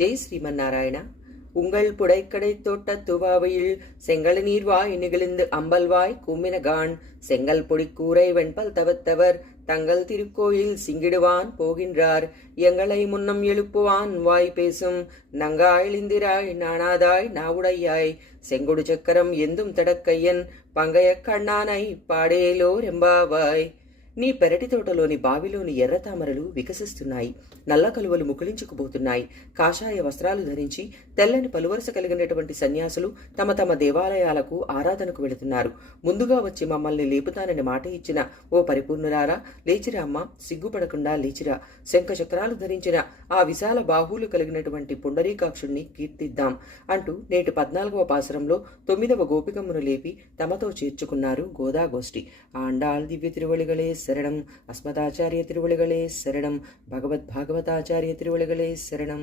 ஜெய் ஸ்ரீமன்னாராயண. உங்கள் புடைக்கடை தோட்ட துவாவையில் செங்கல் நீர்வாய் நிகழ்ந்து அம்பல்வாய் கூம்பினகான் செங்கல் பொடிக்கூரை வெண்பல் தவத்தவர் தங்கள் திருக்கோயில் சிங்கிடுவான் போகின்றார். எங்களை முன்னம் எழுப்புவான் வாய் பேசும் நங்காயிலிந்திராய் நாணாதாய் நாவுடையாய் செங்கொடு சக்கரம் எந்தும் தடக்கையன் பங்கைய கண்ணானை பாடேலோ రెంబావాయ్. నీ పెరటి తోటలోని బావిలోని ఎర్ర తామరలు వికసిస్తున్నాయి. నల్ల కలువలు ముకుళించుకుపోతున్నాయి. కాషాయ వస్త్రాలు ధరించి తెల్లని పలువరస కలిగినటువంటి సన్యాసులు తమ తమ దేవాలయాలకు ఆరాధనకు వెళుతున్నారు. ముందుగా వచ్చి మమ్మల్ని లేపుతానని మాట ఇచ్చిన ఓ పరిపూర్ణురారా, లేచిరా అమ్మ, సిగ్గుపడకుండా లేచిరా. శంఖ చక్రాలు ధరించిన ఆ విశాల బాహువులు కలిగినటువంటి పుండరీకాక్షుణ్ణి కీర్తిద్దాం అంటూ నేటి 14వ పాసురంలో 9వ గోపికమ్మను లేపి తమతో చేర్చుకున్నారు గోదాగోష్ఠి. ఆండాళ్ దివ్య తిరువళిగళే శరణం, అస్మదాచార్య తిరువళిగళే శరణం, భగవద్భాగవతాచార్య తిరువళిగళే శరణం.